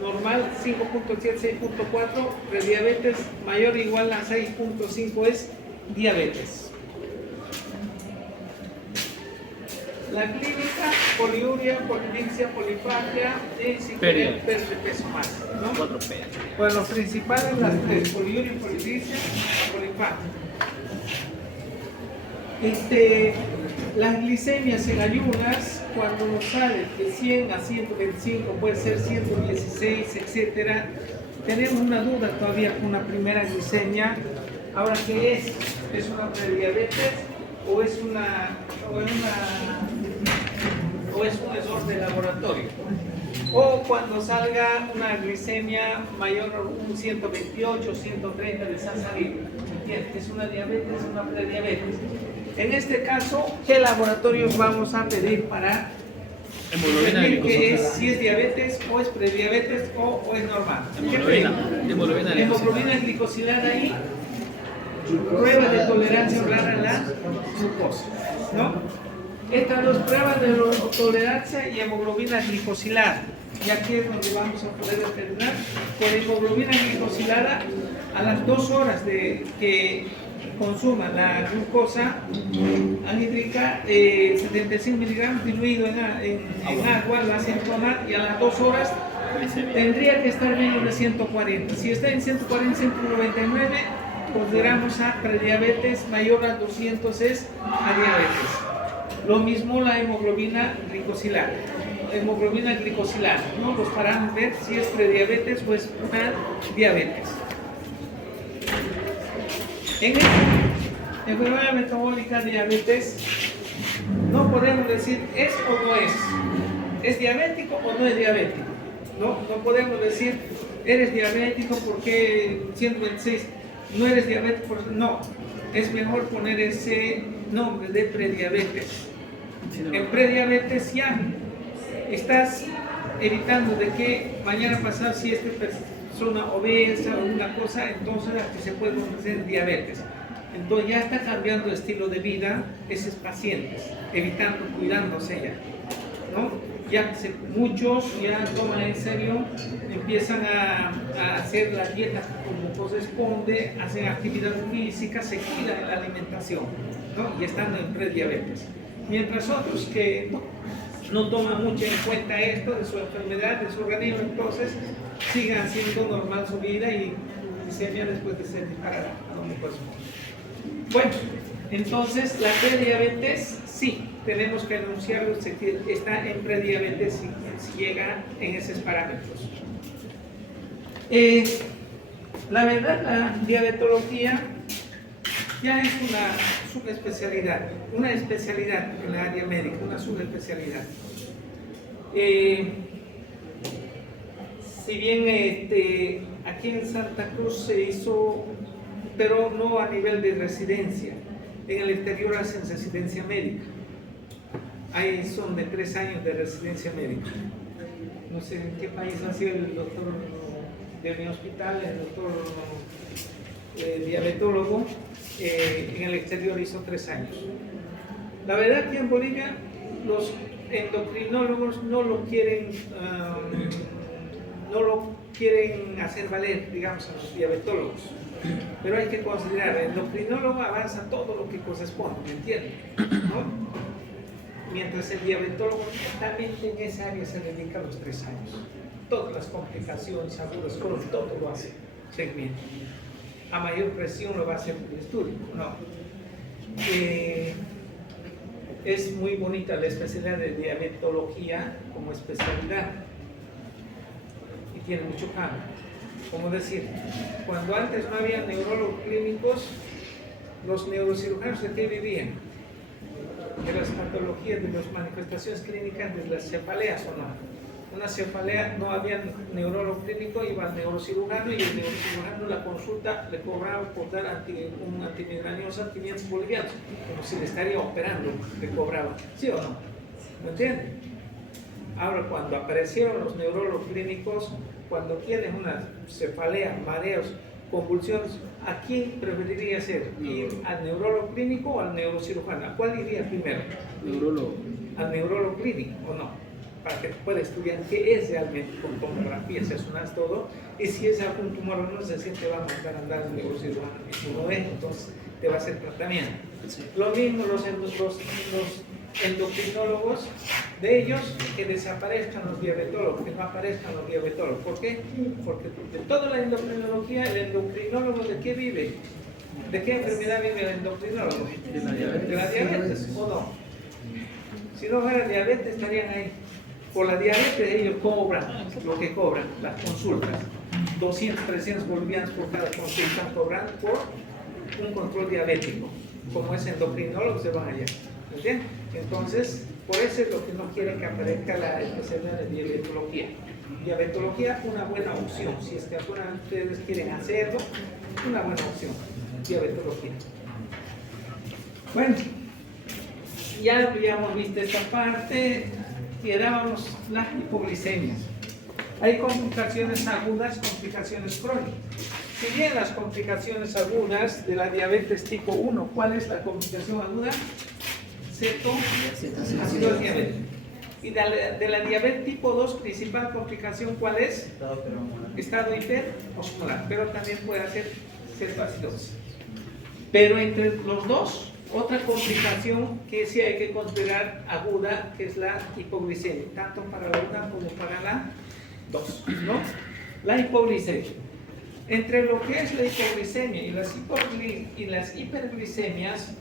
normal 5.7, 6.4, prediabetes mayor o igual a 6.5 es diabetes. La clínica, poliuria, polidipsia, polifagia y pérdida de peso más, ¿no? 4P. Pues los principales, las tres, poliuria, polidipsia, polifagia. Las glicemias en ayunas, cuando nos sale de 100 a 125, puede ser 116, etcétera, tenemos una duda todavía con una primera glicemia. Ahora, ¿qué es? ¿Es una prediabetes o es un error de laboratorio? O cuando salga una glicemia mayor a un 128, 130 les ha salido. ¿Entiendes? ¿Es una diabetes o una prediabetes? En este caso, ¿qué laboratorios vamos a pedir para definir que es, si es diabetes o es prediabetes o es normal? Hemoglobina glicosilada y prueba de tolerancia oral a la glucosa, ¿no? Estas dos pruebas de tolerancia y hemoglobina glicosilada. Y aquí es donde vamos a poder determinar por hemoglobina glicosilada a las 2 horas de que consuma la glucosa anhídrica, 75 miligramos diluido en agua, la hacen tomar y a las 2 horas tendría que estar menos de 140. Si está en 140, 199, consideramos a prediabetes, mayor a 200 es a diabetes. Lo mismo la hemoglobina glicosilada. ¿No? Los parámetros ver si es prediabetes o es una diabetes. En esta enfermedad metabólica diabetes, no podemos decir es o no es. ¿Es diabético o no es diabético? No podemos decir eres diabético porque 126, no eres diabético, no. Es mejor poner ese nombre de prediabetes. En prediabetes ya estás evitando de que mañana pasado si esta persona obesa o una cosa, entonces aquí se puede conocer diabetes. Entonces ya está cambiando de estilo de vida esos pacientes, evitando, cuidándose ya, ¿no? Ya muchos ya toman en serio, empiezan a hacer la dieta como corresponde, hacen actividad física, se cuidan de la alimentación, ¿no? Y están en prediabetes. Mientras otros que no toman mucho en cuenta esto de su enfermedad, de su organismo, entonces sigan haciendo normal su vida y glicemia después de ser disparada a donde corresponde. Bueno, entonces la prediabetes sí, tenemos que anunciarlo, está en prediabetes si llega en esos parámetros. La verdad, la diabetología ya es una subespecialidad, una especialidad en la área médica, una subespecialidad. Si bien aquí en Santa Cruz se hizo, pero no a nivel de residencia, en el exterior hacen residencia médica. Ahí son de 3 años de residencia médica. No sé en qué país ha sido el doctor de mi hospital, el doctor diabetólogo, en el exterior hizo 3 años. La verdad que en Bolivia los endocrinólogos no lo quieren hacer valer, digamos, a los diabetólogos. Pero hay que considerar, el endocrinólogo avanza todo lo que corresponde, ¿me entienden? ¿No? Mientras el diabetólogo netamente en esa área se dedica a los 3 años. Todas las complicaciones, agudas, todo lo hace segmento. A mayor presión lo va a hacer el estudio, ¿no? Es muy bonita la especialidad de diabetología como especialidad y tiene mucho cambio. Como decir, cuando antes no había neurólogos clínicos, los neurocirujanos de qué vivían? De las patologías, de las manifestaciones clínicas, de las cefaleas o no. Una cefalea, no había neurólogo clínico, iba al neurocirujano y el neurocirujano la consulta le cobraba por dar un antimigranosa 500 bolivianos, como si le estaría operando, le cobraba, ¿sí o no? ¿Me entienden? Ahora, cuando aparecieron los neurólogos clínicos, cuando tienes una cefalea, mareos, convulsiones, ¿a quién preferiría ser? ¿Ir al neurólogo clínico o al neurocirujano? ¿A cuál iría primero? Neurólogo. ¿Al neurólogo clínico o no? para que pueda estudiar qué es realmente con tomografía, se asunas todo, y si es algún tumor o no, se te va a mandar a andar el neurocirujano, y si no es, entonces te va a hacer tratamiento. Sí. Lo mismo los endocrinólogos, de ellos que desaparezcan los diabetólogos, que no aparezcan los diabetólogos. ¿Por qué? Porque de toda la endocrinología, el endocrinólogo ¿de qué vive? ¿De qué enfermedad vive el endocrinólogo? ¿De la diabetes o no? Si no fuera diabetes estarían ahí. Por la diabetes ellos cobran lo que cobran, las consultas. 200, 300 bolivianos por cada consulta están cobrando por un control diabético. Como es endocrinólogo se van allá. ¿Entiendes? Entonces, por eso es lo que no quieren que aparezca la especialidad de diabetología. Diabetología, una buena opción. Si es que alguna de ustedes quieren hacerlo, una buena opción. Diabetología. Bueno, ya habíamos visto esta parte y dábamos las hipoglicemias. Hay complicaciones agudas, complicaciones crónicas. Si bien las complicaciones agudas de la diabetes tipo 1, ¿cuál es la complicación aguda? Ácido diabético. Y de la diabetes tipo 2, principal complicación, ¿cuál es? Estado hiperosmolar, pero también puede ser cetoacidosis. Pero entre los dos, otra complicación que sí hay que considerar aguda, que es la hipoglicemia, tanto para la una como para la 2, ¿no? La hipoglicemia. Entre lo que es la hipoglicemia y las hiperglicemias,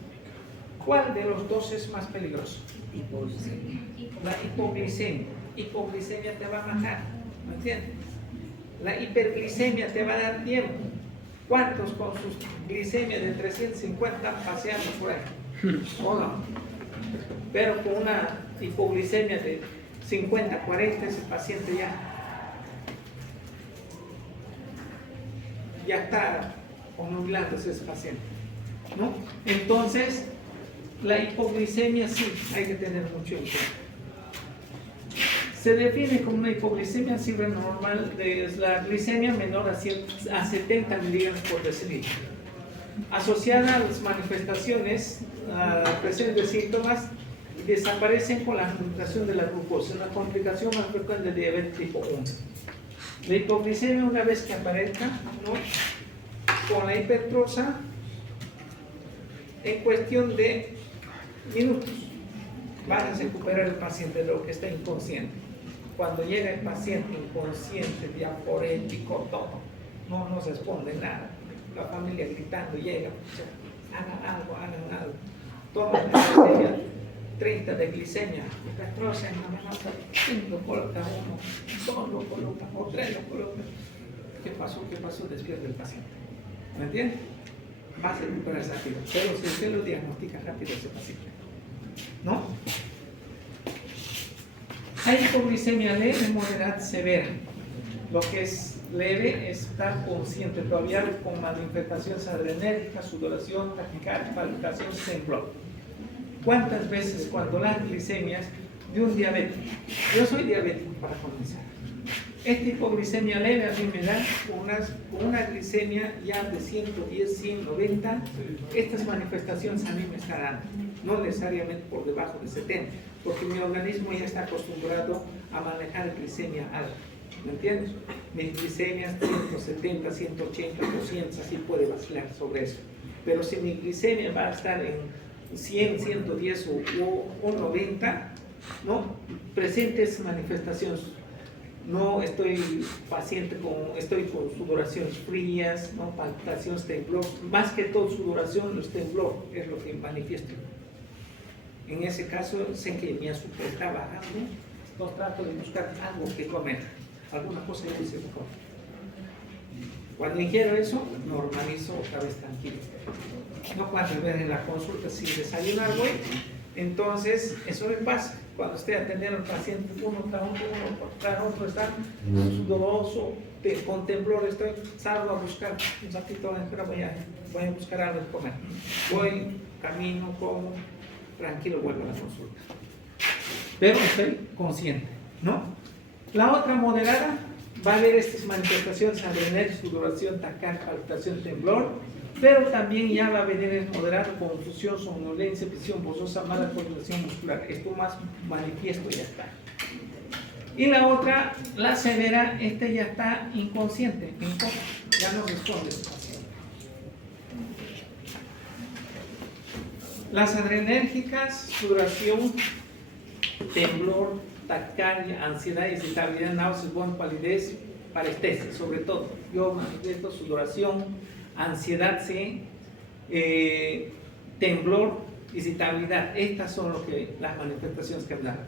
¿cuál de los dos es más peligroso? Hipoglicemia. La hipoglicemia. Hipoglicemia te va a matar, ¿me entiendes? La hiperglicemia te va a dar tiempo. ¿Cuántos con sus glicemias de 350 paseando por ahí? ¿O no? Pero con una hipoglicemia de 50, 40, ese paciente ya está obnubilándose ese paciente, ¿no? Entonces, la hipoglicemia sí hay que tener mucho en cuenta. Se define como una hipoglicemia normal de la glicemia menor a 70 miligramos por decilitro, asociada a las manifestaciones, a la presencia de síntomas, y desaparecen con la administración de la glucosa, una complicación más frecuente de diabetes tipo 1. La hipoglicemia, una vez que aparezca, ¿no?, con la hipertrosa, en cuestión de minutos va a recuperar el paciente de lo que está inconsciente. Cuando llega el paciente inconsciente, diaporético, todo, no responde nada. La familia gritando llega, hagan algo. Toman la glicemia, 30 de glicemia, hipertrosa en la mano, 5 coloca uno, 2 lo colocan, o 3 lo colocan. ¿Qué pasó? Despierta el paciente. ¿Me entiendes? Va a recuperarse rápido, pero si usted lo diagnostica rápido ese paciente, ¿no? Hay hipoglicemia leve, moderada, severa. Lo que es leve es estar consciente todavía con manifestaciones adrenérgicas, sudoración, taquicardia, palpitaciones, temblor. ¿Cuántas veces cuando las glicemias de un diabético? Yo soy diabético para comenzar. Esta hipoglicemia leve a mí me da con una glicemia ya de 110, 100, 90. Estas manifestaciones a mí me están dando, no necesariamente por debajo de 70, porque mi organismo ya está acostumbrado a manejar glicemia alta. ¿Me entiendes? Mis glicemias 170, 180, 200, así puede vacilar sobre eso. Pero si mi glicemia va a estar en 100, 110 o 90, ¿no?, presentes manifestaciones. No estoy estoy con sudoraciones frías, ¿no?, palpitaciones, temblor, más que todo sudoración, los temblor es lo que manifiesto. En ese caso sé que mi azúcar está bajando, entonces trato de buscar algo que comer, alguna cosa que se me come. Cuando ingiero eso, normalizo otra vez tranquilo. No cuando ver en la consulta sin desayunar, güey, entonces eso me pasa. Cuando esté atendiendo al paciente, uno tras otro está sudoroso, con temblor, salgo a buscar un ratito, voy a buscar algo de comer. Voy, camino, como, tranquilo, vuelvo a la consulta. Pero estoy consciente, ¿no? La otra moderada va a haber estas manifestaciones adrenérgicas, sudoración, taquicardia, palpitación, temblor, pero también ya va a venir el moderado, confusión, somnolencia, visión borrosa, mala coordinación muscular. Esto más manifiesto ya está. Y la otra, la severa, ya está inconsciente, ya no responde el paciente. Las adrenérgicas, sudoración, temblor, taquicardia, ansiedad, irritabilidad, náuseas, vómitos, palidez, parestesia, sobre todo. Yo manifiesto sudoración, ansiedad, sí, temblor, irritabilidad. Estas son las manifestaciones que hablamos.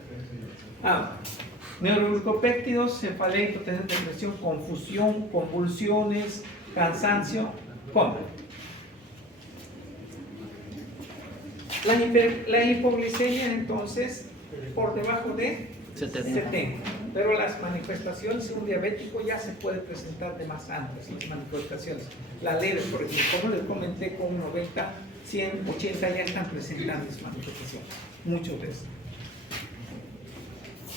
Neuroglicopéptidos, cefalea, hipotensión, depresión, confusión, convulsiones, cansancio, coma. La hipoglicemia, entonces, por debajo de 70. Pero las manifestaciones en un diabético ya se puede presentar de más antes, las manifestaciones. La leve, por ejemplo, como les comenté, con 90, 100, 80 ya están presentando las manifestaciones, muchas veces.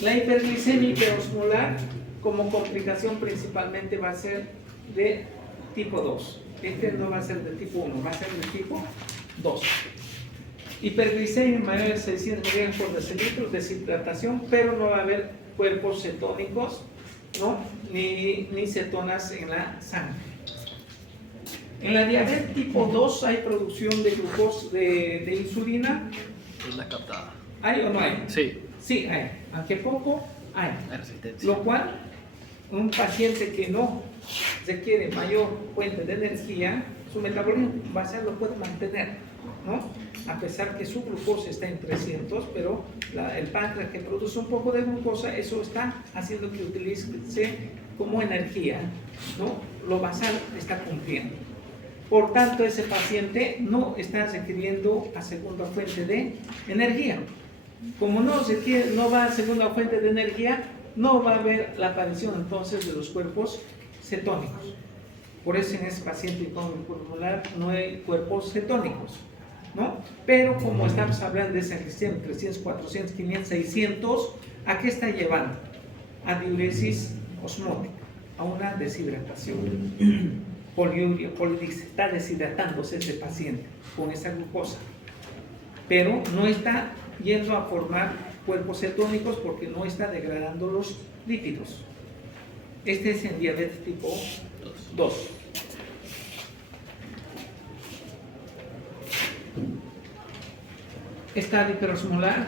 La hiperglicemia hiperosmolar, como complicación principalmente va a ser de tipo 2. No va a ser de tipo 1, va a ser de tipo 2. Hiperglicemia mayor de 600 mg por decilitro, deshidratación, pero no va a haber cuerpos cetónicos, ¿no? ni cetonas en la sangre. En la diabetes tipo 2 hay producción de glucosa, de insulina. Es la captada. ¿Hay o no hay? Sí. Sí hay, aunque poco hay. Hay resistencia. Lo cual, un paciente que no requiere mayor fuente de energía, su metabolismo basal lo puede mantener, ¿no? A pesar que su glucosa está en 300, pero el páncreas que produce un poco de glucosa, eso está haciendo que utilice como energía, ¿no? Lo basal está cumpliendo. Por tanto, ese paciente no está requiriendo a segunda fuente de energía. Como no va a segunda fuente de energía, no va a haber la aparición entonces de los cuerpos cetónicos. Por eso en ese paciente pulmonar no hay cuerpos cetónicos, ¿no? Pero como estamos hablando de esa gestión 300, 400, 500, 600, ¿a qué está llevando? A diuresis osmótica, a una deshidratación. Poliuria, polidixia, está deshidratándose ese paciente con esa glucosa, pero no está yendo a formar cuerpos cetónicos porque no está degradando los lípidos. Este es en diabetes tipo 2. Estado hiperosmolar,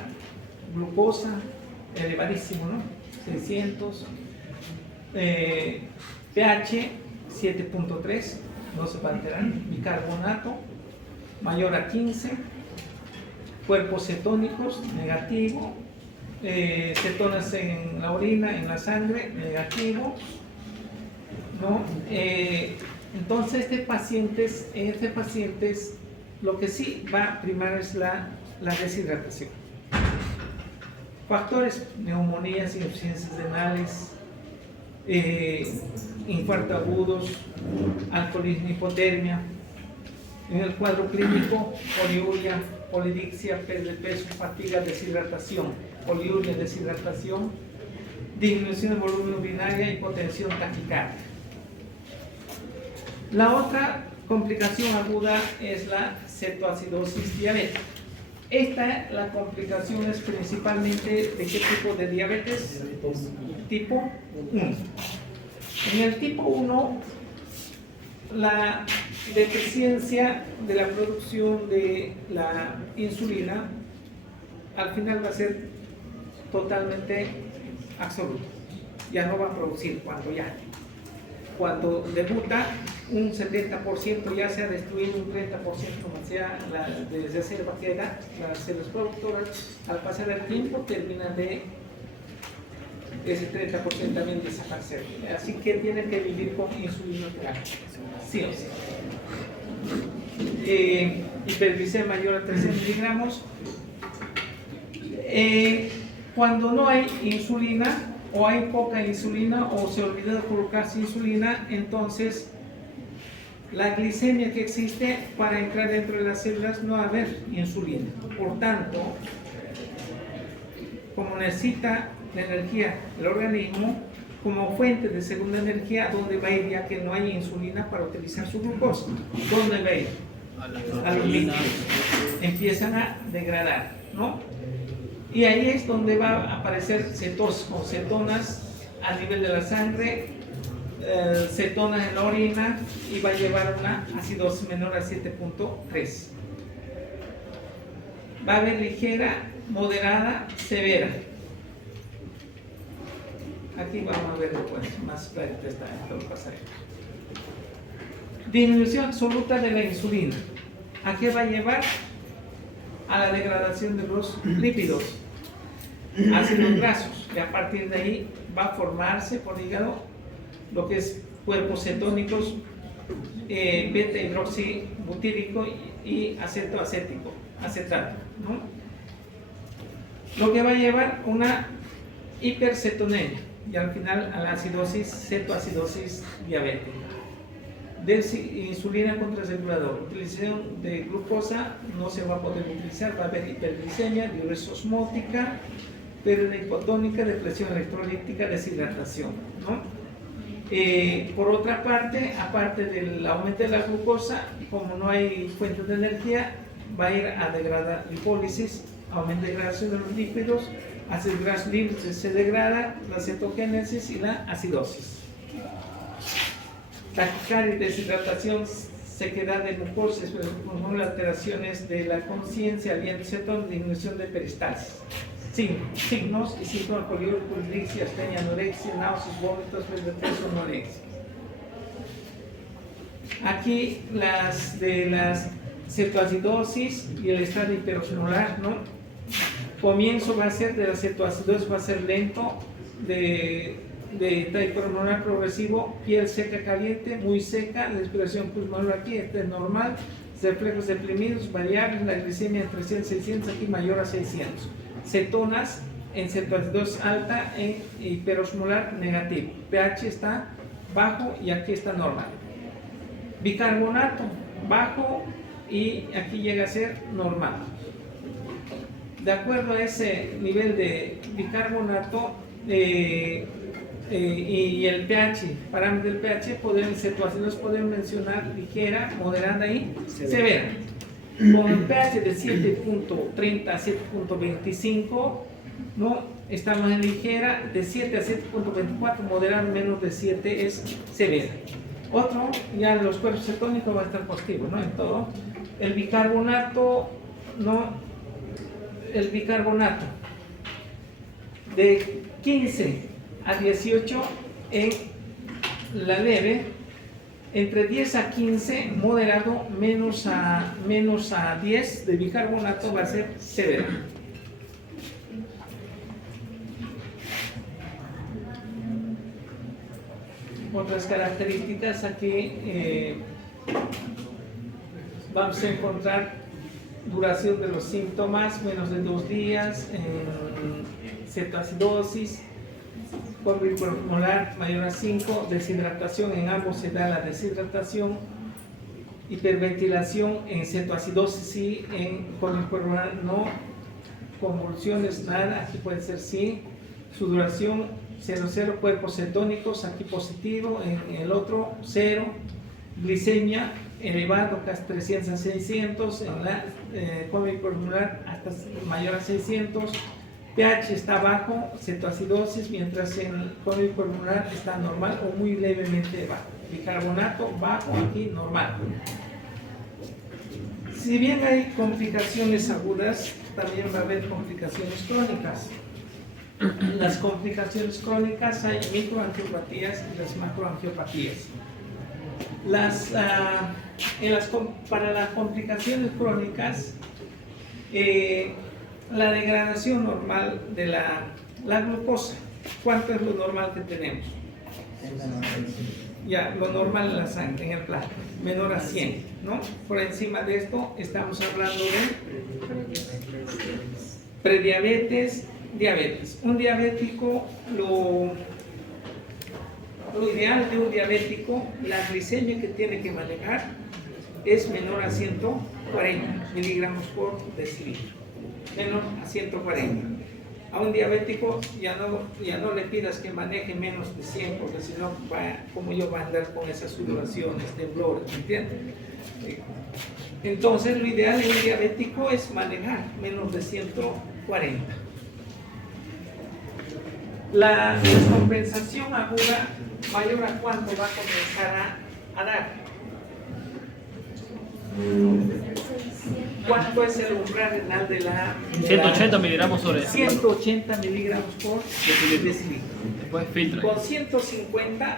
glucosa, elevadísimo, ¿no? 600, pH 7.3, no se va a alterar, bicarbonato mayor a 15, cuerpos cetónicos, negativo, cetonas en la orina, en la sangre, negativo, ¿no? Entonces, este paciente lo que sí va a primar es la deshidratación. Factores: neumonías, insuficiencias renales, infarto agudos, alcoholismo, hipotermia. En el cuadro clínico, poliuria, polidixia, pérdida de peso, fatiga, deshidratación, poliuria, deshidratación, disminución del volumen urinario, hipotensión, taquicardia. La otra complicación aguda es la cetoacidosis diabética. La complicación es principalmente de qué tipo de diabetes? Tipo 1. En el tipo 1, la deficiencia de la producción de la insulina al final va a ser totalmente absoluta. Ya no va a producir cuando debuta, un 70% ya se ha destruido, un 30% como sea la de reserva queda, las células productoras al pasar el tiempo terminan de ese 30% también desaparecer. Así que tienen que vivir con insulinoterapia, sí o sí. Hiperglicemia mayor a 300 miligramos. Cuando no hay insulina, o hay poca insulina, o se olvidó de colocarse insulina, entonces la glicemia que existe para entrar dentro de las células no va a haber insulina. Por tanto, como necesita la energía del organismo, como fuente de segunda energía, ¿dónde va a ir ya que no hay insulina para utilizar su glucosa? ¿Dónde va a ir? A los líquidos. Empiezan a degradar, ¿no? Y ahí es donde va a aparecer cetosis o cetonas a nivel de la sangre, cetonas en la orina, y va a llevar una acidosis menor a 7.3. Va a haber ligera, moderada, severa. Aquí vamos a ver después, más clarito está esto lo pasaré. Disminución absoluta de la insulina. ¿A qué va a llevar? A la degradación de los lípidos, ácidos grasos, y a partir de ahí va a formarse por hígado lo que es cuerpos cetónicos, beta hidroxibutírico y acetato, ¿no? Lo que va a llevar una hipercetonemia y al final a la acidosis, cetoacidosis diabética. Insulina contrarregulador, utilización de glucosa no se va a poder utilizar, va a haber hiperglicemia, diuresis osmótica, pérdida hipotónica, depresión electrolítica, deshidratación, ¿no? Por otra parte, aparte del aumento de la glucosa, como no hay fuentes de energía, va a ir a degradar lipólisis, aumento de degradación de los lípidos, ácidos grasos libres se degrada, la cetogénesis y la acidosis. Taquicardia y deshidratación, sequedad de glucosa, con alteraciones de la conciencia, aliento cetón, disminución de peristalsis. Signos y síntomas poliúricos, polidipsia, astenia, anorexia, náuseas, vómitos, pérdida de peso, anorexia. Aquí las de las cetoacidosis y el estado hiperosmolar, ¿no? Comienzo va a ser de la cetoacidosis, va a ser lento, de hiperosmolar progresivo, piel seca caliente, muy seca, la respiración pulmonar aquí, esta es normal, reflejos deprimidos, variables, la glicemia entre 300 y 600, aquí mayor a 600. Cetonas en cetoacidosis alta, en hiperosmolar negativo, pH está bajo y aquí está normal. Bicarbonato bajo y aquí llega a ser normal. De acuerdo a ese nivel de bicarbonato y el pH, parámetro del pH, cetoacidosis podemos mencionar ligera, moderada y severa. Con el pH de 7.30 a 7.25, ¿no? Estamos en ligera, de 7 a 7.24, moderada, menos de 7 es severa. Otro, ya los cuerpos cetónicos va a estar positivo, ¿no? En todo. El bicarbonato, ¿no? El bicarbonato de 15 a 18 en la leve, entre 10 a 15 moderado, menos a 10 de bicarbonato va a ser severo. Otras características aquí vamos a encontrar duración de los síntomas, menos de 2 días, cetoacidosis, cuerpo hiperosmolar mayor a 5, deshidratación, en ambos se da la deshidratación, hiperventilación en cetoacidosis sí, en cuerpo hiperosmolar no, convulsiones nada, aquí puede ser sí, sudoración 0,0, cuerpos cetónicos, aquí positivo, en el otro 0, glicemia elevado, casi 300 a 600, en la cuerpo hiperosmolar hasta mayor a 600, pH está bajo, cetoacidosis, mientras en el cuerpo hiperosmolar está normal o muy levemente bajo. Bicarbonato bajo, aquí normal. Si bien hay complicaciones agudas, también va a haber complicaciones crónicas. Las complicaciones crónicas hay microangiopatías y las macroangiopatías. Para las complicaciones crónicas, la degradación normal de la glucosa, ¿cuánto es lo normal que tenemos? Ya, lo normal en la sangre, en el plasma, menor a 100, ¿no? Por encima de esto estamos hablando de prediabetes, diabetes. Un diabético, lo ideal de un diabético, la glicemia que tiene que manejar es menor a 140 miligramos por decilitro, menor a 140. A un diabético ya no le pidas que maneje menos de 100, porque si no, como yo va a andar con esas sudoraciones, temblores, ¿me entiendes? Entonces lo ideal de un diabético es manejar menos de 140. La descompensación aguda mayor a cuánto va a comenzar a dar. ¿Cuánto es el umbral renal de la... 180 miligramos sobre 180 miligramos por decilitro. Después filtra. Con 150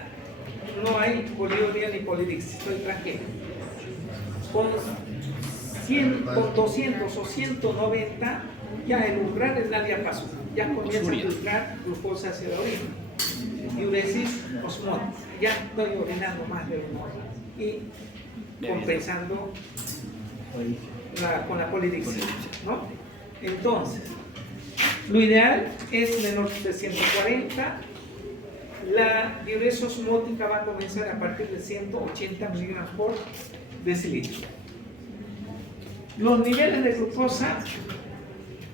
no hay poliuria ni polidix, estoy tranquilo. Con 200 o 190 ya el umbral renal ya pasó, ya comienza a filtrar glucosa hacia la orina. Diuresis osmótica, ya estoy orinando más de lo normal y compensando con la polidixia, ¿no? Entonces, lo ideal es menor de 140. La diuresis osmótica va a comenzar a partir de 180 miligramos por decilitro. Los niveles de glucosa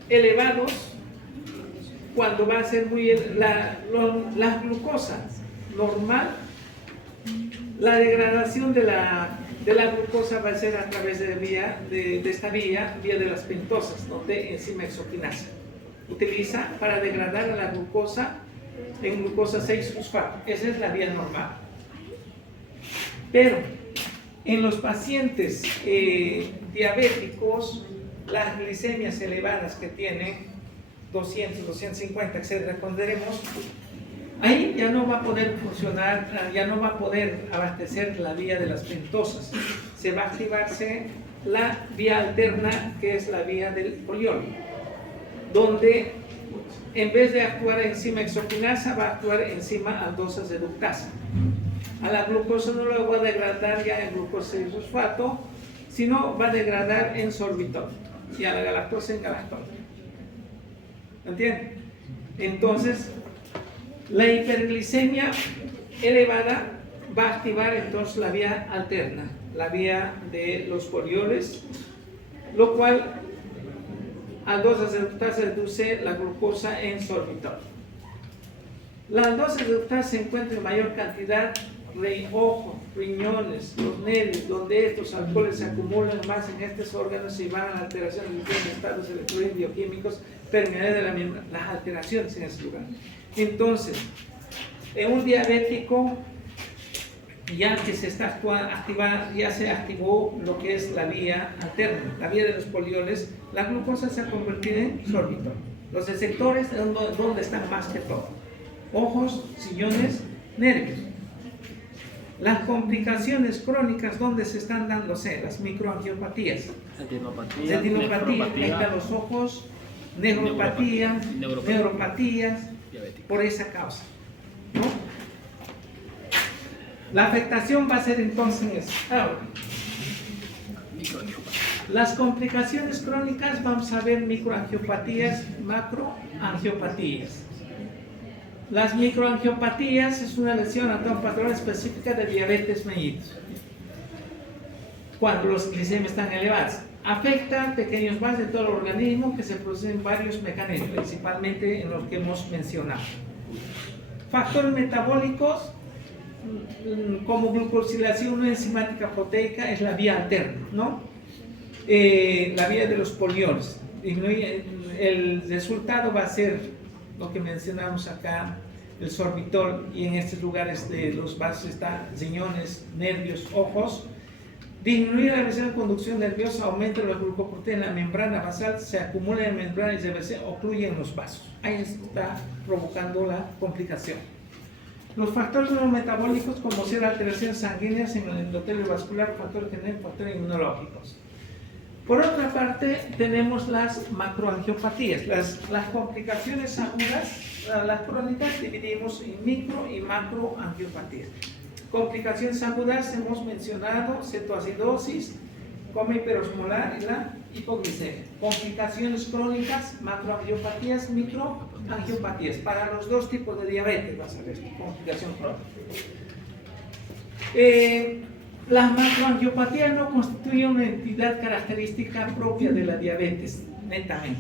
elevados, cuando va a ser muy la glucosa normal, la degradación de la glucosa va a ser a través de esta vía de las pentosas, donde enzima hexoquinasa utiliza para degradar a la glucosa en glucosa 6-fosfato. Esa es la vía normal. Pero en los pacientes diabéticos, las glicemias elevadas que tienen 200, 250, etcétera, pondremos, ahí ya no va a poder funcionar, ya no va a poder abastecer la vía de las pentosas. Se va a activarse la vía alterna, que es la vía del poliol, donde en vez de actuar enzima hexoquinasa, va a actuar enzima aldosas reductasa. A la glucosa no lo va a degradar ya en glucosa 6-fosfato, sino va a degradar en sorbitol y a la galactosa en galactol. ¿Entienden? Entonces, la hiperglicemia elevada va a activar entonces la vía alterna, la vía de los polioles, lo cual aldosas reductasa reduce la glucosa en sorbitol. La aldosa reductasa se encuentra en mayor cantidad ojo, riñones, los nervios, donde estos alcoholes se acumulan más en estos órganos y van a la alteración de los estados electrolíticos bioquímicos permeables de las alteraciones en ese lugar. Entonces, en un diabético, ya que se está activando, ya se activó lo que es la vía alterna, la vía de los polioles, la glucosa se ha convertido en sorbitol. Los receptores, ¿dónde están más que todo? Ojos, sillones, nervios. Las complicaciones crónicas, ¿dónde se están dándose? Las microangiopatías. Retinopatía, Retinopatía, ahí están los ojos, neuropatías, por esa causa, ¿no? La afectación va a ser entonces ahora. Las complicaciones crónicas, vamos a ver microangiopatías, macroangiopatías. Las microangiopatías es una lesión anatomopatológica específica de diabetes mellitus, cuando los glicemias están elevados. Afecta pequeños vasos de todo el organismo que se producen varios mecanismos, principalmente en los que hemos mencionado. Factores metabólicos, como glucosilación enzimática proteica, es la vía alterna, ¿no? La vía de los polioles. El resultado va a ser lo que mencionamos acá, el sorbitol, y en estos lugares de los vasos están riñones, nervios, ojos. Disminuir la presión de conducción nerviosa, aumenta la glucoproteína en la membrana basal, se acumula en membrana y se ocluye en los vasos. Ahí está provocando la complicación. Los factores neurometabólicos, como ser alteraciones sanguíneas en el endotelio vascular, factores genéticos, factores inmunológicos. Por otra parte, tenemos las macroangiopatías, las complicaciones agudas, las crónicas, dividimos en micro y macroangiopatías. Complicaciones agudas hemos mencionado cetoacidosis, coma hiperosmolar y la hipoglicemia. Complicaciones crónicas, macroangiopatías, microangiopatías. Para los dos tipos de diabetes vas a ver complicación crónica. Las macroangiopatías no constituyen una entidad característica propia de la diabetes, netamente,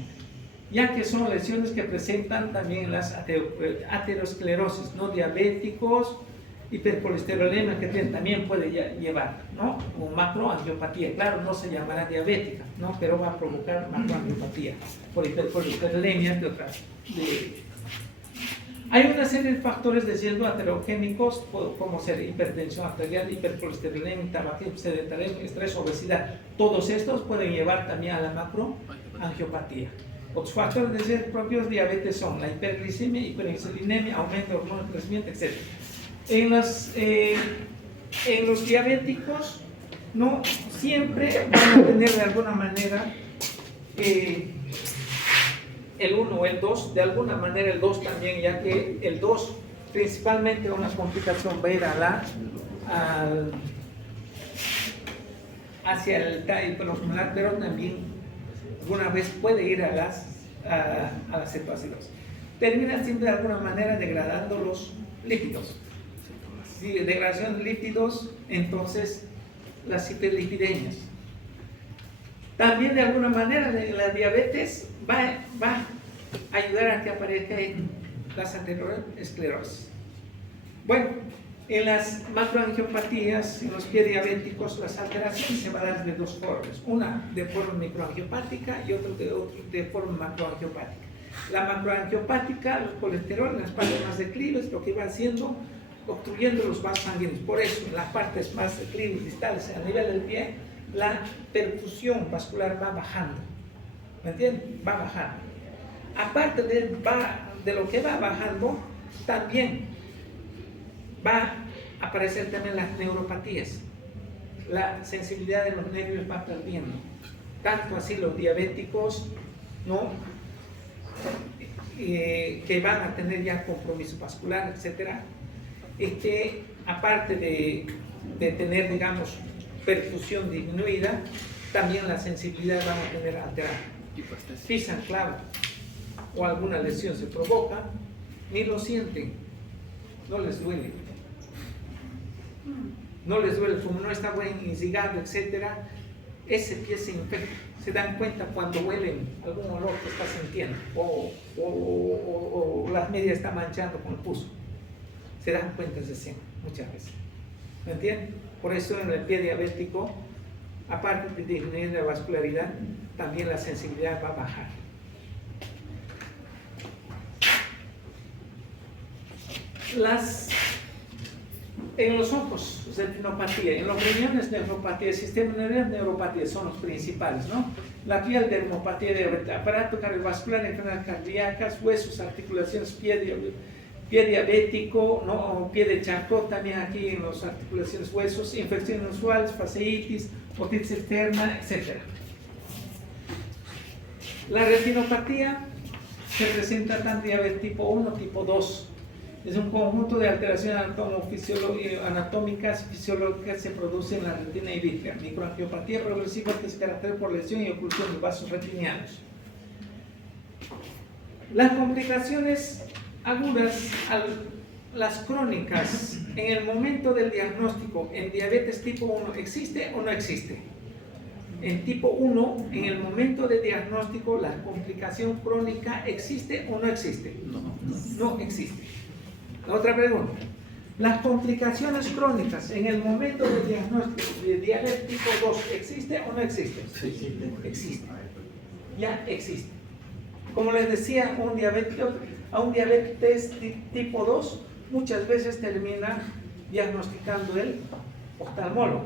ya que son lesiones que presentan también las aterosclerosis, no diabéticos, hipercolesterolemia que también puede llevar, ¿no? O macroangiopatía, claro, no se llamará diabética, ¿no? Pero va a provocar macroangiopatía por hipercolesterolemia de otras. Hay una serie de factores de riesgo aterogénicos como ser hipertensión arterial, hipercolesterolemia, tabaquismo, sedentarismo, estrés, obesidad. Todos estos pueden llevar también a la macroangiopatía. Otros factores de riesgo propios de diabetes son la hiperglicemia, hiperinsulinemia, aumento de hormonas de crecimiento, etc. En los diabéticos no siempre van a tener de alguna manera el 1 o el 2, de alguna manera el 2 también, ya que el 2 principalmente una complicación va a ir hacia el tallo hiperosmolar, pero también alguna vez puede ir a la cetoacidosis. Terminan siempre de alguna manera degradando los lípidos. Si degradación de lípidos, entonces las hiperlipidemias. También de alguna manera la diabetes va a ayudar a que aparezca las aterosclerosis. Bueno, en las macroangiopatías, en los pies diabéticos, las alteraciones se van a dar de dos formas. Una de forma microangiopática y otra de forma macroangiopática. La macroangiopática, el colesterol en las partes más declives, lo que va haciendo, obstruyendo los vasos sanguíneos. Por eso, en las partes más declives distales, a nivel del pie, la perfusión vascular va bajando. ¿Me entienden? Va bajando. Aparte de lo que va bajando, también va a aparecer también las neuropatías. La sensibilidad de los nervios va perdiendo. Tanto así los diabéticos, ¿no? Que van a tener ya compromiso vascular, etc. Aparte de tener, digamos, perfusión disminuida, también la sensibilidad van a tener alterada. Pisan clavo o alguna lesión se provoca, ni lo sienten, no les duele. No les duele, como no está buen insigado, etc. Ese pie se infecta. Se dan cuenta cuando huelen algún olor que está sintiendo o las medias están manchando con el pus. Se dan cuenta de ese muchas veces. ¿Me entienden? Por eso en el pie diabético, aparte de disminuir la vascularidad, también la sensibilidad va a bajar. En los ojos, retinopatía, en los riñones, nefropatía, el sistema nervioso, neuropatía son los principales, ¿no? La piel, dermopatía, aparato cardiovascular, enfermedades cardíacas, huesos, articulaciones, pie diabético, ¿no? O pie de Charcot, también aquí en las articulaciones, huesos, infecciones inusuales, fasciitis, otitis externa, etc. La retinopatía se presenta tanto diabetes tipo 1 tipo 2. Es un conjunto de alteraciones anatómicas y fisiológicas que se producen en la retina y vítrea. Microangiopatía progresiva que se caracteriza por lesión y oclusión de vasos retinianos. Las complicaciones agudas, las crónicas, en el momento del diagnóstico, en diabetes tipo 1, ¿existe o no existe? En tipo 1, en el momento de diagnóstico, la complicación crónica, ¿existe o no existe? No existe. La otra pregunta, ¿las complicaciones crónicas en el momento del diagnóstico de diabetes tipo 2 existe o no existe? Sí. Existe. Ya existe. Como les decía, a un diabetes tipo 2 muchas veces termina diagnosticando el oftalmólogo.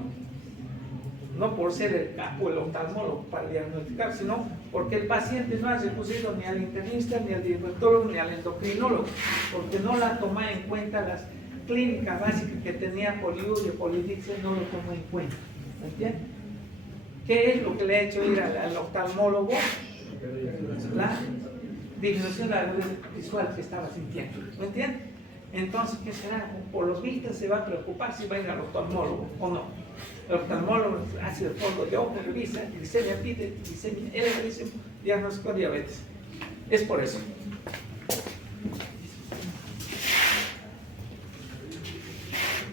No por ser el capo, el oftalmólogo para diagnosticar, sino porque el paciente no ha recurrido ni al internista, ni al dermatólogo, ni al endocrinólogo, porque no la toma en cuenta las clínicas básicas que tenía poliuria, polidixia, no lo tomó en cuenta. ¿Me entiendes? ¿Qué es lo que le ha hecho ir al oftalmólogo? La disminución de la luz visual que estaba sintiendo. ¿Me entiendes? Entonces, ¿qué será? Por los vistas se va a preocupar si va a ir al oftalmólogo o no. El oftalmólogo hace el fondo de ojo, revisa, glicemia, pide, glicemia elevadísima, diagnóstico de diabetes. Es por eso.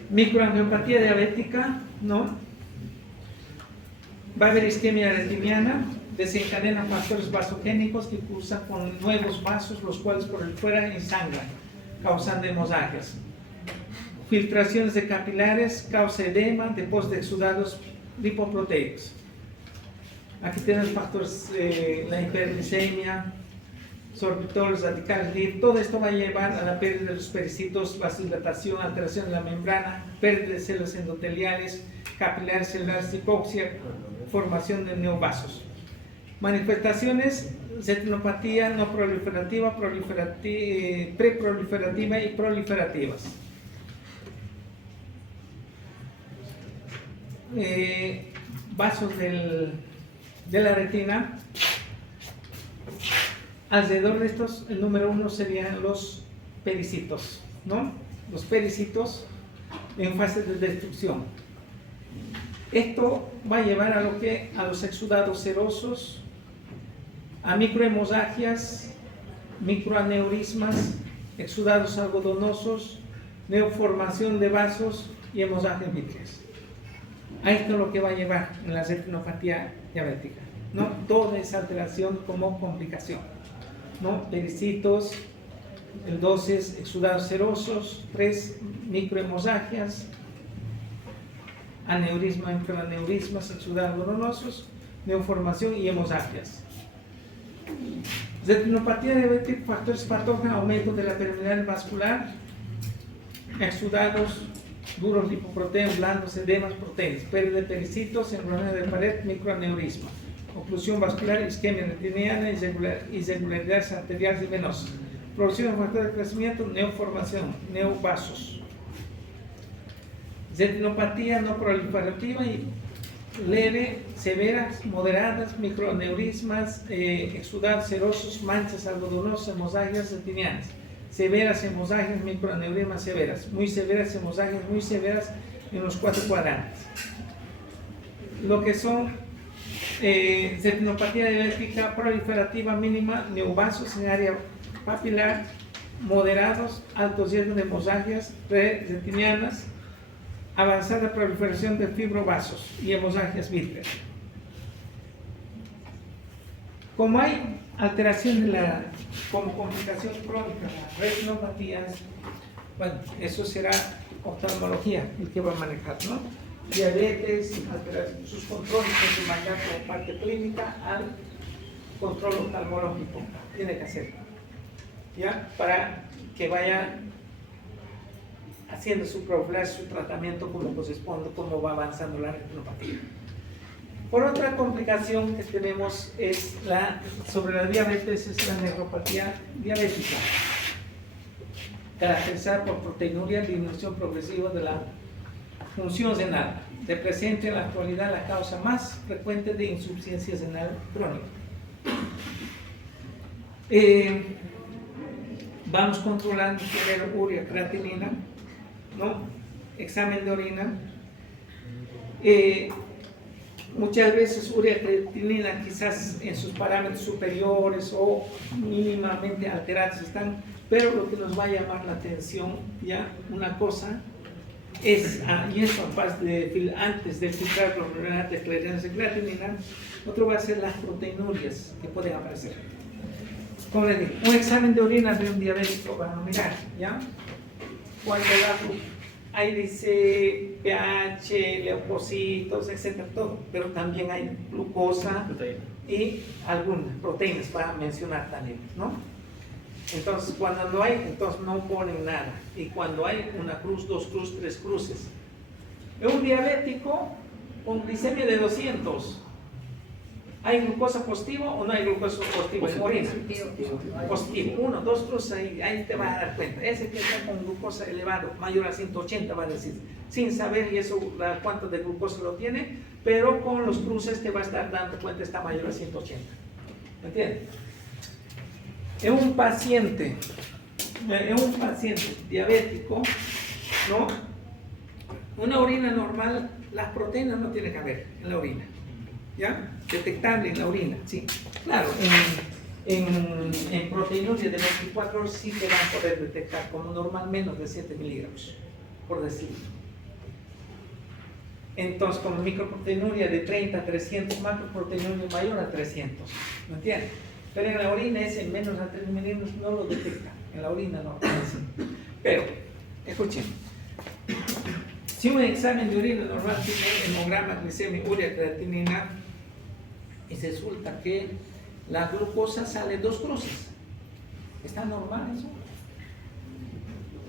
Microangiopatía diabética, ¿no? Va a haber isquemia retiniana, desencadena factores vasogénicos que cruzan con nuevos vasos, los cuales por el fuera ensangran, causando hemorragias. Filtraciones de capilares, causa edema, depósitos de exudados lipoproteicos. Aquí tenemos factores, la hiperglicemia, sorbitol, radicales libres, todo esto va a llevar a la pérdida de los pericitos, vasodilatación, alteración de la membrana, pérdida de células endoteliales, capilares celulares, hipoxia, formación de neovasos. Manifestaciones: retinopatía no proliferativa, preproliferativa y proliferativas. Vasos de la retina. Alrededor de estos, el número 1 serían los pericitos, ¿no? Los pericitos en fase de destrucción. Esto va a llevar a los exudados serosos, a microhemorragias, microaneurismas, exudados algodonosos, neoformación de vasos y hemorragias vítreas. A esto es lo que va a llevar en la retinopatía diabética, ¿no? Toda esa alteración como complicación, ¿no? Pericitos, el 2 es exudados serosos, 3 microhemorragias, aneurisma, microaneurismas, exudados algodonosos, neoformación y hemorragias. Retinopatía diabética, factores patógenos: aumento de la permeabilidad vascular, exudados duros, lipoproteínas, blandos, edemas, proteínas, pérdida de pericitos, enrolamiento de pared, microaneurisma, oclusión vascular, isquemia retiniana, irregularidades arteriales y venosas, producción de factores de crecimiento, neoformación, neovasos. Retinopatía no proliferativa y leve, severas, moderadas, microaneurismas, exudados serosos, manchas algodonosas, hemorragias retinianas. Severas hemorragias, microaneurismas severas, muy severas hemorragias, muy severas en los 4 cuadrantes. Lo que son retinopatía diabética proliferativa mínima, neovasos en área papilar, moderados, altos riesgos de hemorragias retinianas, avanzada proliferación de fibrovasos y hemorragias vítreas. Como hay alteración como complicación crónica, retinopatías, bueno, eso será oftalmología el que va a manejar, ¿no? Diabetes, alteración, sus controles se mandan como parte clínica al control oftalmológico, tiene que hacer, ¿ya? Para que vaya haciendo su profilaxis, su tratamiento como corresponde, como va avanzando la retinopatía. Por otra complicación que tenemos es sobre la diabetes, es la neuropatía diabética, caracterizada por proteinuria, disminución progresiva de la función renal, representa en la actualidad la causa más frecuente de insuficiencia renal crónica. Vamos controlando primero urea, creatinina, ¿no? Examen de orina. Muchas veces urea, creatinina quizás en sus parámetros superiores o mínimamente alterados están, pero lo que nos va a llamar la atención, ya una cosa es, y eso antes de filtrar los de creatinina, otro va a ser las proteinurias que pueden aparecer. Como les digo, un examen de orina de un diabético van a mirar, ¿ya? Cuando ahí dice pH, leucocitos, etcétera, todo, pero también hay glucosa y algunas proteínas para mencionar también, ¿no? Entonces, cuando no hay, entonces no ponen nada. Y cuando hay una cruz, 2 cruces, 3 cruces. En un diabético con glicemia de 200, ¿hay glucosa positiva o no hay glucosa positiva en orina? Positivo. 1, 2 cruces ahí te vas a dar cuenta. Ese que está con glucosa elevado, mayor a 180, va a decir, sin saber y eso cuánto de glucosa lo tiene, pero con los cruces te va a estar dando cuenta está mayor a 180. ¿Me entiendes? En un paciente diabético, ¿no? Una orina normal, las proteínas no tienen que haber en la orina, ¿ya? Detectable en la orina, sí. Claro, en proteinuria de 24 horas sí te van a poder detectar como normal menos de 7 miligramos, por decirlo. Entonces, como microproteinuria de 30 a 300, macroproteinuria mayor a 300, ¿me entiendes? Pero en la orina ese menos a 3 milímetros no lo detecta, en la orina no. Pero, escuchen, si un examen de orina normal tiene hemograma, glicemia, urea, creatinina, y resulta que la glucosa sale 2 cruces, ¿Está normal eso?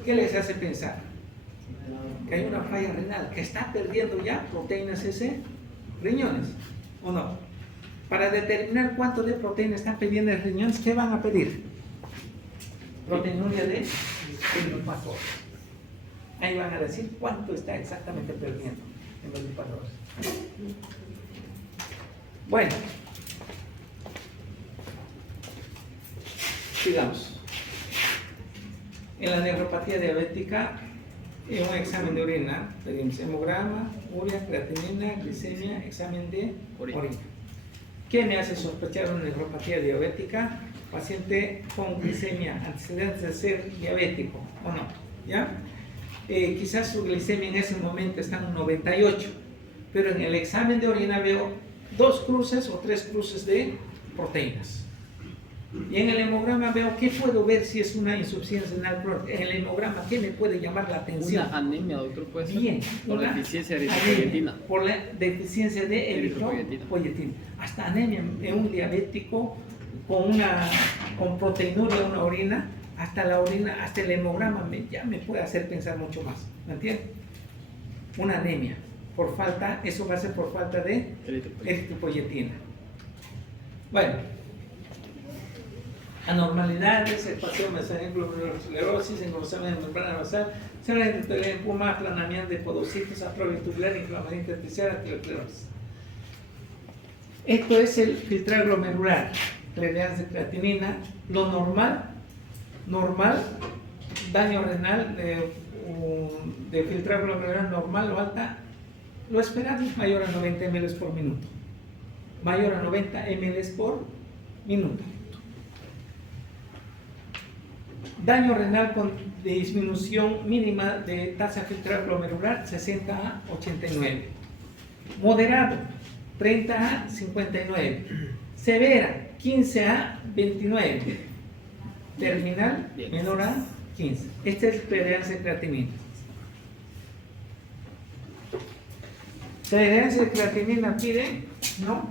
¿Qué les hace pensar? Que hay una falla renal, que está perdiendo ya proteínas ese riñones, ¿o no? Para determinar cuánto de proteína están perdiendo los riñones, ¿qué van a pedir? Proteinuria de 24 horas. Ahí van a decir cuánto está exactamente perdiendo en 24 horas. Bueno, sigamos. En la neuropatía diabética, en un examen de orina, pedimos hemograma, urea, creatinina, glicemia, examen de orina. ¿Qué me hace sospechar una neuropatía diabética? Paciente con glicemia, antecedentes de ser diabético, ¿o no? ¿Ya? Quizás su glicemia en ese momento está en 98, pero en el examen de orina veo 2 cruces o 3 cruces de proteínas. Y en el hemograma veo, ¿qué puedo ver si es una insuficiencia renal crónica? En el hemograma, ¿qué me puede llamar la atención? Una anemia, doctor, puede ser. Bien, Por una deficiencia de anemia, eritropoyetina. por la deficiencia de Eritropoyetina. eritropoyetina. Hasta anemia en un diabético con proteinuria en una orina, hasta la orina, hasta el hemograma ya me puede hacer pensar mucho más. ¿Me entiendes? Una anemia. Por falta, eso va a ser por falta de eritropoyetina. Bueno. Anormalidades, espacio glomerulosclerosis, engrosamiento de membrana basal, células endoteliales, puma, aplanamiento de podocitos, atrofia tubular, inflamación intersticial, arteriosclerosis. Esto es el filtrado glomerular, clearance de creatinina, lo normal, daño renal de filtrado glomerular normal o alta, lo esperado es mayor a 90 ml por minuto, mayor a 90 ml por minuto. Daño renal con disminución mínima de tasa filtrada glomerular 60 a 89. Moderado 30 a 59. Severa 15 a 29. Terminal menor a 15. Este es el clearance de creatinina. Clearance de creatinina pide, ¿no?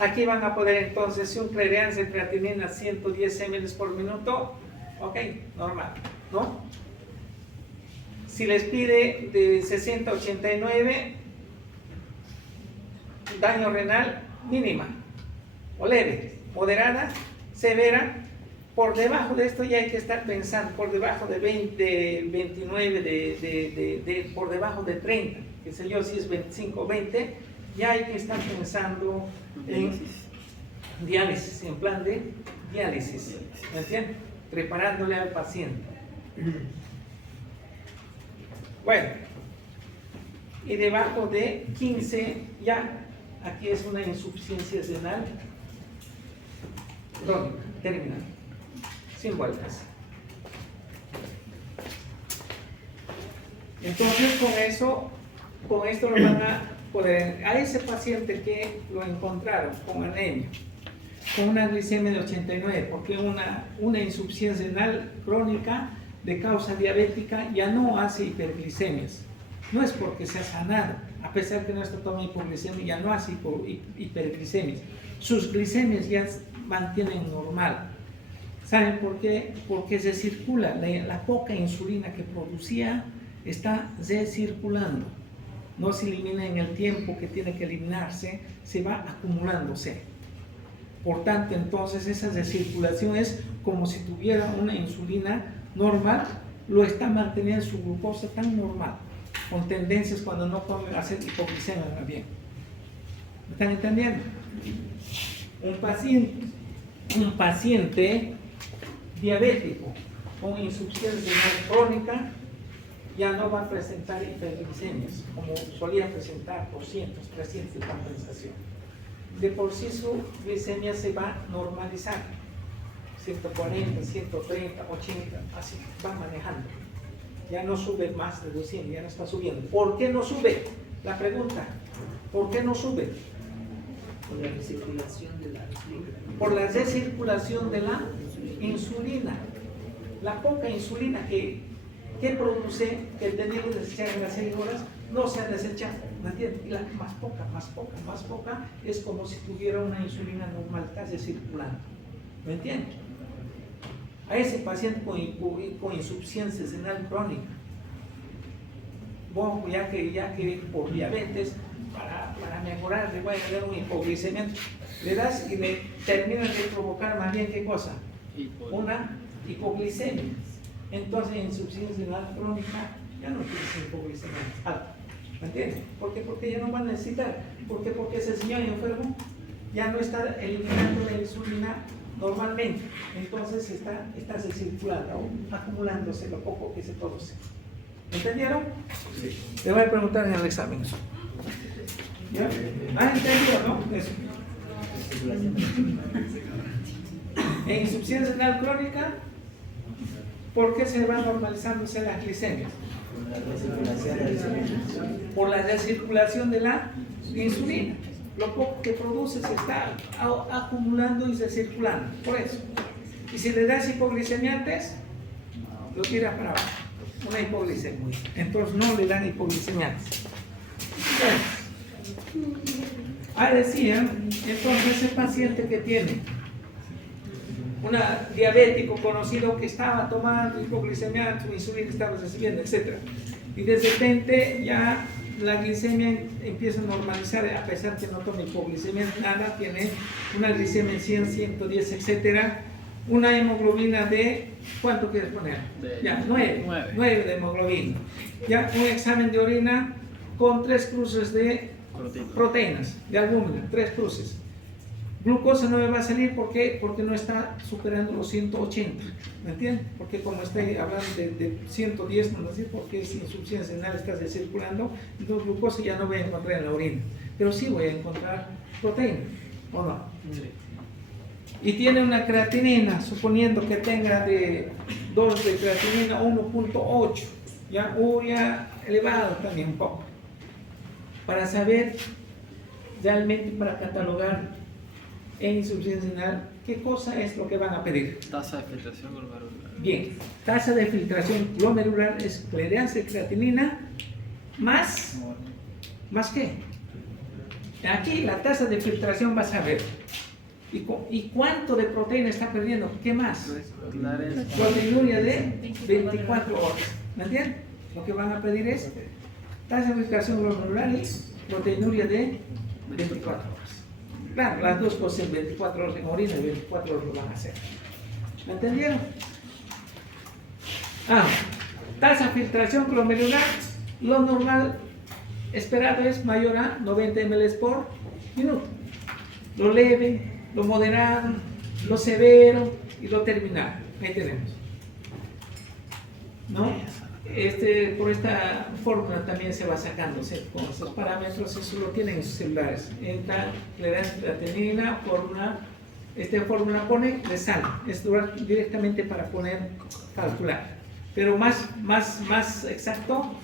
Aquí van a poder entonces, si un clearance de creatinina 110 ml por minuto, ok, normal, ¿no? Si les pide de 60 a 89, daño renal mínima, o leve, moderada, severa, por debajo de esto ya hay que estar pensando, por debajo de 20, 29, por debajo de 30, qué sé yo, si es 25, 20, ya hay que estar pensando en diálisis, en plan de diálisis, ¿me entiendes? Preparándole al paciente. Bueno, y debajo de 15 ya, aquí es una insuficiencia renal crónica, terminal, sin vueltas. Entonces con esto lo van a poder, a ese paciente que lo encontraron con anemia, con una glicemia de 89, porque una insuficiencia renal crónica de causa diabética ya no hace hiperglicemias. No es porque se ha sanado, a pesar que no está tomando hipoglicemia, ya no hace hiperglicemias. Sus glicemias ya mantienen normal. ¿Saben por qué? Porque se circula, la poca insulina que producía está recirculando. No se elimina en el tiempo que tiene que eliminarse, se va acumulándose. Por tanto, entonces esa recirculación es como si tuviera una insulina normal, lo está manteniendo su glucosa tan normal, con tendencias cuando no come a hacer hipoglicemia más bien. ¿Me están entendiendo? Un paciente diabético con insuficiencia renal crónica ya no va a presentar hiperglicemias como solía presentar 200, 300 de compensación. De por sí su glicemia se va a normalizar, 140, 130, 80, así va manejando. Ya no sube más de 200, ya no está subiendo. ¿Por qué no sube? La pregunta, ¿por qué no sube? Por la recirculación de la insulina. Por la recirculación de la insulina. La poca insulina que produce, que tenemos que desechar en las 6 horas, no se ha desechado, ¿me entiendes? Y la más poca, es como si tuviera una insulina normal, está circulando, ¿me entiendes? a ese paciente con insuficiencia renal crónica. Bueno, ya que por diabetes, para mejorar, le voy a dar un hipoglicemiante, le das y le terminan de provocar más bien, ¿qué cosa? Una hipoglicemia. Entonces, insuficiencia renal crónica ya no tiene hipoglicemia alta. ¿Me entiendes? ¿Por qué? Porque ya no van a necesitar. ¿Por qué? Porque ese señor enfermo ya no está eliminando la insulina normalmente. Entonces está circulando, acumulándose lo poco que se produce. ¿Entendieron? Sí. Le voy a preguntar en el examen. ¿Ya? ¿Entendido, no? Eso. En insuficiencia renal crónica, ¿por qué se van normalizándose las glicemias? Por la recirculación de la insulina. Lo poco que produce se está acumulando y recirculando. Por eso. Y si le das hipoglicemiantes, lo tiras para abajo. Una hipoglicemia. Entonces no le dan hipoglicemiantes. Decían, entonces ese paciente que tiene un diabético conocido que estaba tomando hipoglicemiantes, su insulina estaba recibiendo, etc. Y de repente ya la glicemia empieza a normalizar, a pesar que no toma hipoglicemiantes, nada, tiene una glicemia en 100, 110, etc. Una hemoglobina de, ¿cuánto quieres poner? Ya, 9 de hemoglobina. Ya, un examen de orina con 3 cruces de proteínas, de albúmina, 3 cruces. Glucosa no me va a salir porque no está superando los 180, ¿me entiendes? Porque como estoy hablando de 110, no sé porque es insuficiencia renal, está circulando, entonces glucosa ya no voy a encontrar en la orina, pero sí voy a encontrar proteína, ¿o no? Sí. Y tiene una creatinina, suponiendo que tenga de 2 de creatinina 1.8, ya urea elevado también un poco, para saber realmente, para catalogar en insuficiencia renal, ¿qué cosa es lo que van a pedir? Tasa de filtración glomerular. Bien, tasa de filtración glomerular es clearance de creatinina más qué? Aquí la tasa de filtración vas a ver. ¿Y cuánto de proteína está perdiendo? ¿Qué más? Proteinuria de 24 horas. ¿Me entiendes? Lo que van a pedir es tasa de filtración glomerular y proteinuria de 24 horas. Claro, las dos cosas en 24 horas en orina y 24 horas lo van a hacer. ¿Me entendieron? Tasa de filtración glomerular, lo normal esperado es mayor a 90 ml por minuto. Lo leve, lo moderado, lo severo y lo terminal. Ahí tenemos. ¿No? Por esta fórmula también se va sacando, con esos parámetros, eso lo tienen en sus celulares. Entra, le dan creatinina, fórmula pone, le sale, es directamente para calcular. Pero más exacto,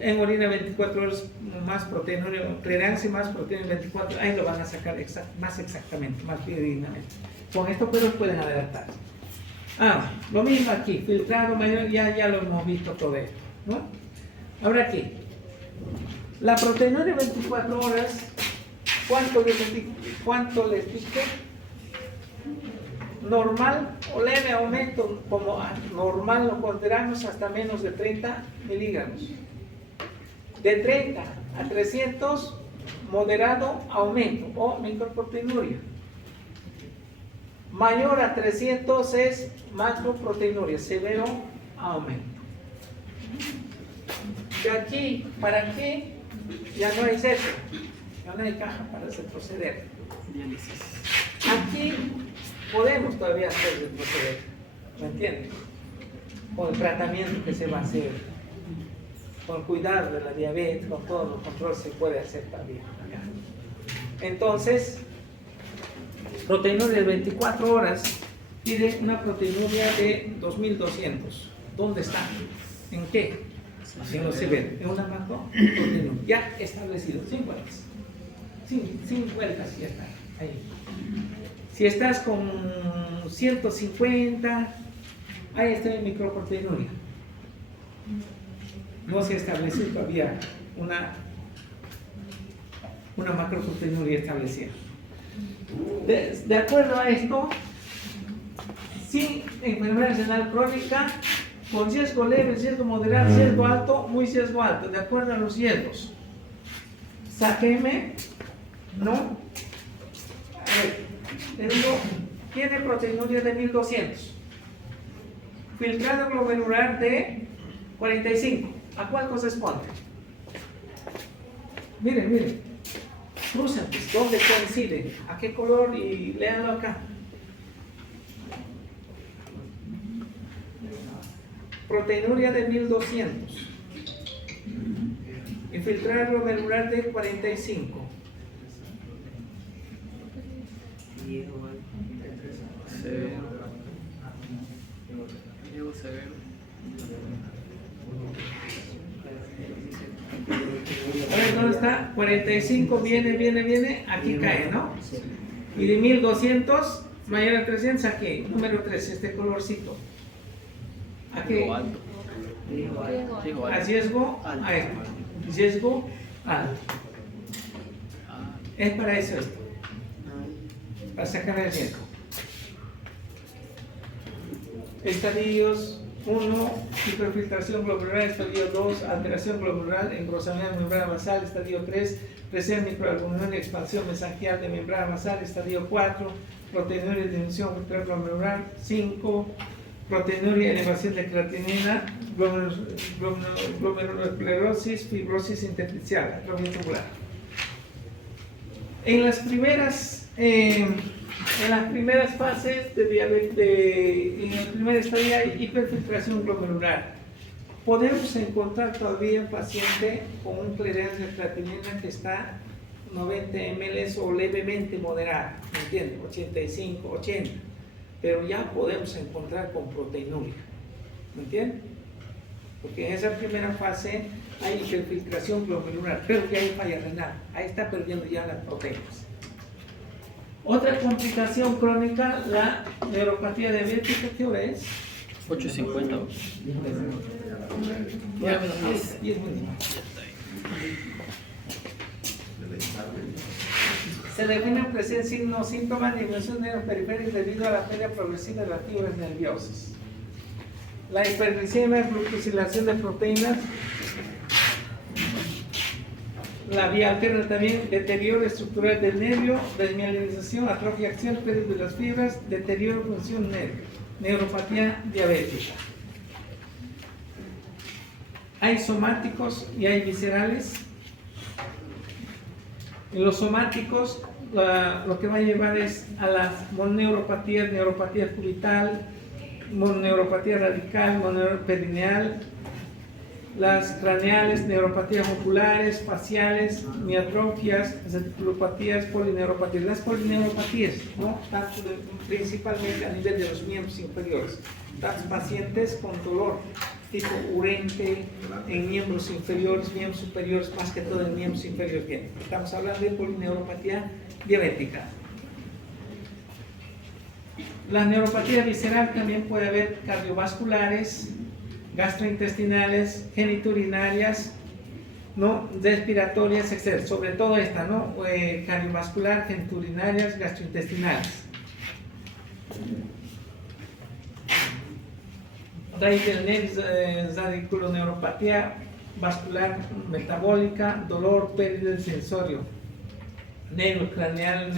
en orina 24 horas, más proteína, clearance más proteína 24, ahí lo van a sacar más exactamente, más fidedignamente. Con esto pueden adelantar. Lo mismo aquí, filtrado mayor, ya lo hemos visto todo esto, ¿no? Ahora aquí, la proteína de 24 horas, ¿cuánto les dije? Normal o leve aumento, como normal lo consideramos hasta menos de 30 miligramos. De 30 a 300, moderado aumento o microproteinuria. Mayor a 300 es macroproteinuria, severo aumento. De aquí para aquí ya no hay centro, ya no hay caja para retroceder. Aquí podemos todavía hacer retroceder, ¿me entiendes? Con el tratamiento que se va a hacer, con el cuidado de la diabetes, con todos los controles se puede hacer también. Entonces, proteinuria de 24 horas pide una proteinuria de 2200. ¿Dónde está? ¿En qué? En los severo. En una macroproteinuria. Ya establecido, sin vueltas. Sin vueltas ya está. Ahí. Si estás con 150, ahí está en microproteinuria. No se ha establecido todavía una macroproteinuria establecida. De acuerdo a esto, sin enfermedad renal crónica, con riesgo leve, riesgo moderado, riesgo alto, muy riesgo alto, de acuerdo a los riesgos. Sáqueme, ¿no? A ver, tiene proteinuria de 1200, filtrado glomerular de 45. ¿A cuál corresponde? Miren, crucen, pues, ¿dónde coinciden? ¿A qué color? Y léanlo acá. Proteinuria de 1200, infiltrado glomerular de 45. Diego Severo. A ver, ¿dónde está? 45 viene, aquí cae, ¿no? Y de 1200 mayor a 300, aquí, número 3, este colorcito. Aquí, Diego Alto. Diego a Alto. riesgo, a esto, riesgo alto. Ah, Es para eso esto, para sacar el riesgo. Estadios 1, hiperfiltración glomerular. Estadio 2, alteración glomerular, engrosamiento de membrana basal. Estadio 3, presión microalbuminuria, expansión mesangial de membrana basal. Estadio 4, proteinuria, disminución filtral glomerular. 5, proteinuria, elevación de creatinina, glomerulosclerosis, fibrosis intersticial, atrofia tubular. En las primeras fases de diabetes, en el primer estadio hay hiperfiltración glomerular. Podemos encontrar todavía un paciente con un clearance de creatinina que está 90 ml o levemente moderado, ¿me entienden? 85, 80. Pero ya podemos encontrar con proteinuria, ¿me entienden? Porque en esa primera fase hay hiperfiltración glomerular, pero que hay falla renal, ahí está perdiendo ya las proteínas. Otra complicación crónica, la neuropatía diabética. ¿Qué hora es? 8:50. Ya, 10 minutos. Se define presencia signos, síntomas de disminución neuroperiférica debido a la pérdida progresiva de las fibras nerviosas. La hiperglicemia, glucosilación de proteínas. La vía alterna también, deterioro estructural del nervio, desmielinización, atrofia axial, pérdida de las fibras, deterioro de función nervio, neuropatía diabética. Hay somáticos y hay viscerales. En los somáticos, lo que va a llevar es a las mononeuropatías, neuropatía cubital, mononeuropatía radical, mononeuropatía perineal, las craneales, neuropatías oculares, faciales, miotrofias, reticulopatías, polineuropatías. Las polineuropatías, ¿no? Principalmente a nivel de los miembros inferiores. Los pacientes con dolor tipo urente en miembros inferiores, miembros superiores, más que todo en miembros inferiores. Bien, estamos hablando de polineuropatía diabética. La neuropatía visceral también puede haber cardiovasculares, gastrointestinales, geniturinarias, ¿no? Respiratorias, etc. Sobre todo esta, ¿no? Cardiovascular, geniturinarias, gastrointestinales. De ahí del radiculoneuropatía vascular metabólica, dolor, pérdida del sensorio, nervio craneal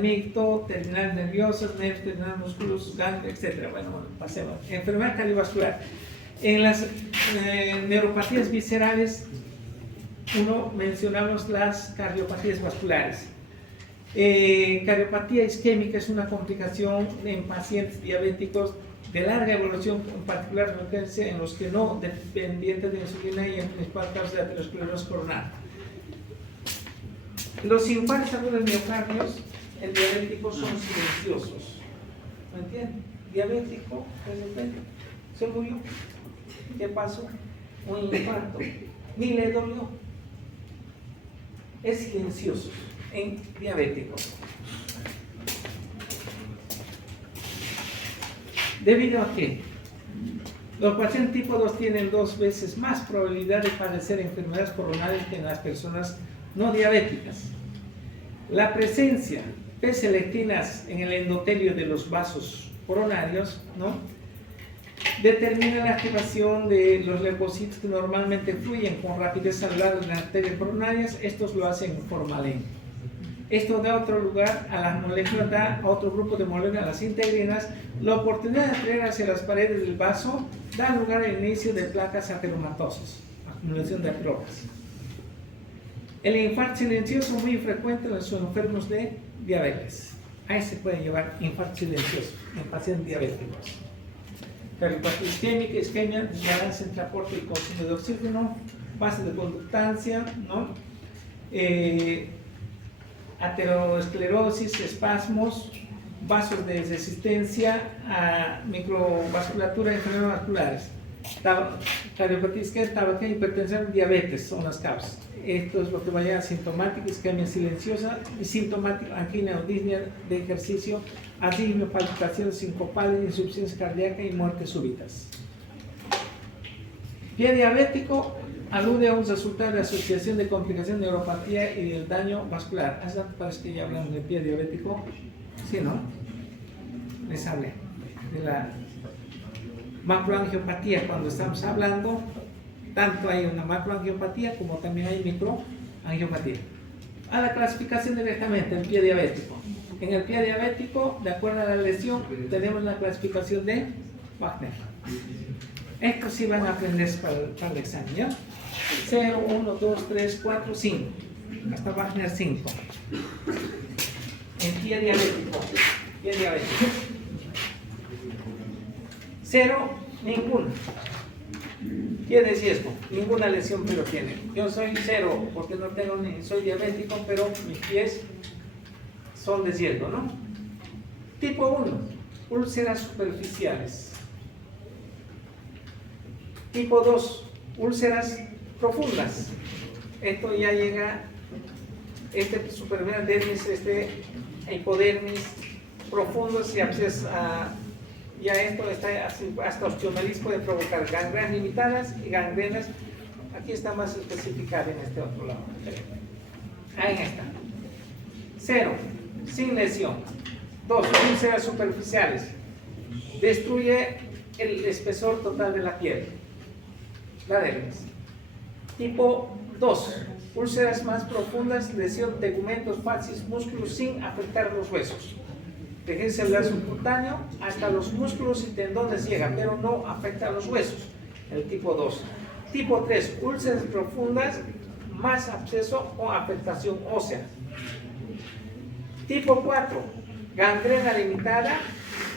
mixto, terminales nerviosas, nervios terminales musculosos, ganglios, etc. Bueno, pasemos. Enfermedad cardiovascular. En las neuropatías viscerales, mencionamos las cardiopatías vasculares. Cardiopatía isquémica es una complicación en pacientes diabéticos de larga evolución, en particular en los que no dependientes de insulina y en principal causa de aterosclerosis coronaria. Los infartos agudos miocardios en diabéticos son silenciosos. ¿Me entienden? Diabético, de repente, se murió. ¿Qué pasó? Un infarto. Ni le dolió. Es silencioso en diabéticos. ¿Debido a qué? Los pacientes tipo 2 tienen 2 veces más probabilidad de padecer enfermedades coronarias que en las personas no diabéticas. La presencia de P-selectinas en el endotelio de los vasos coronarios, ¿no? Determina la activación de los leucocitos que normalmente fluyen con rapidez al lado de las arterias coronarias. Estos lo hacen en forma lenta. Esto da otro lugar a las moléculas, da a otro grupo de moléculas, a las integrinas, la oportunidad de atraer hacia las paredes del vaso, da lugar al inicio de placas ateromatosas, acumulación de ateromas. El infarto silencioso es muy frecuente en los enfermos de diabetes. Ahí se puede llevar infarto silencioso en pacientes diabéticos. Cardiopatía isquémica, isquemia, desbalance entre aporte y consumo de oxígeno, base de conductancia, ¿no? Aterosclerosis, espasmos, vasos de resistencia a microvasculatura y enfermedades vasculares. Cardiopatía isquémica, tabaquismo, hipertensión, diabetes son las causas. Esto es lo que va a llevar sintomática, isquemia silenciosa, sintomática, angina o disnea de ejercicio, arritmia, palpitaciones sincopales, insuficiencia cardíaca y muertes súbitas. Pie diabético alude a un resultado de asociación de complicación de neuropatía y del daño vascular. Hace rato parece que ya hablamos de pie diabético. ¿Sí, no? Les hablé de la macroangiopatía cuando estamos hablando. Tanto hay una macroangiopatía como también hay microangiopatía. A la clasificación directamente, el pie diabético. En el pie diabético, de acuerdo a la lesión, tenemos la clasificación de Wagner. Estos sí van a aprender para el examen, ¿ya? 0, 1, 2, 3, 4, 5. Hasta Wagner 5. En pie diabético. Pie diabético. 0, ninguno. Pie de riesgo, ninguna lesión pero tiene. Yo soy 0 porque no tengo soy diabético, pero mis pies son de riesgo, ¿no? Tipo 1, úlceras superficiales. Tipo 2, úlceras profundas. Esto ya llega, superficial dermis, hipodermis, profundos y ya esto está hasta osteomelis, puede provocar gangrenas limitadas y gangrenas. Aquí está más especificado en este otro lado. Ahí está. 0, sin lesión. 2, úlceras superficiales. Destruye el espesor total de la piel. La dermis. Tipo 2, úlceras más profundas, lesión de tegumentos, fascias, músculos sin afectar los huesos. Tejido celular subcutáneo hasta los músculos y tendones llega, pero no afecta a los huesos. El tipo 2. Tipo 3, úlceras profundas, más absceso o afectación ósea. Tipo 4, gangrena limitada,